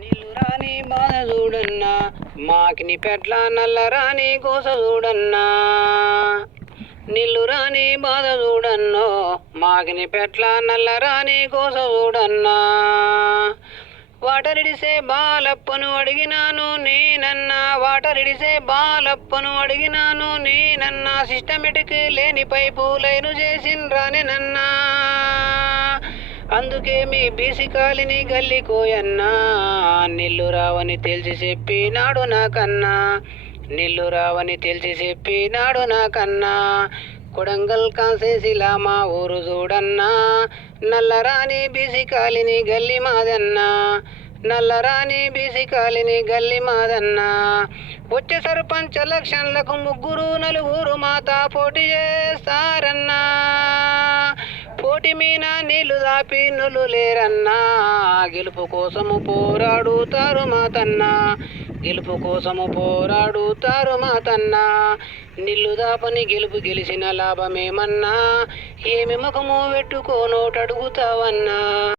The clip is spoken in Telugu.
నీళ్ళు రాని బాధ చూడన్నా, మాకిని పెట్ల నల్ల రాని కోస చూడన్నా. నీళ్ళు రాని బాధ చూడన్నో, మాకిని పెట్ల నల్ల రాని కోస చూడన్నా. వాటరిడిసే బాలప్పను అడిగినాను నేనన్నా, వాటరిడిసే బాలప్పను అడిగినాను నేనన్నా. సిస్టమేటిక్ లేని పైపు లైను చేసిండ్రానేనన్నా. అందుకే మీ బీసీ కాలిని గల్లికోయన్నా. నీళ్ళు రావని తెలిసి చెప్పినాడు నాకన్నా, నీళ్ళు రావని తెలిసి చెప్పినాడు నాకన్నా. కొడంగల్ కాన్సేసిలా మా ఊరు చూడన్నా, నల్లరాని బీసీ కాలిని గల్లి మాదన్నా, నల్లరాని బీసీ కాలిని గల్లి మాదన్నా. వచ్చే సర్పంచ్ ఎలక్షన్లకు ముగ్గురు నలుగురు మాత పోటీ చేస్తారన్నా. పోటీ మీన నీళ్లు దాపి నులు లేరన్నా. గెలుపు కోసము పోరాడుతారు మాతన్నా, గెలుపు కోసము పోరాడుతారు మాతన్నా. నీళ్లు దాపని గెలుపు గెలిచిన లాభమేమన్నా, ఏమి ముఖము పెట్టుకోనోటడుగుతావన్నా.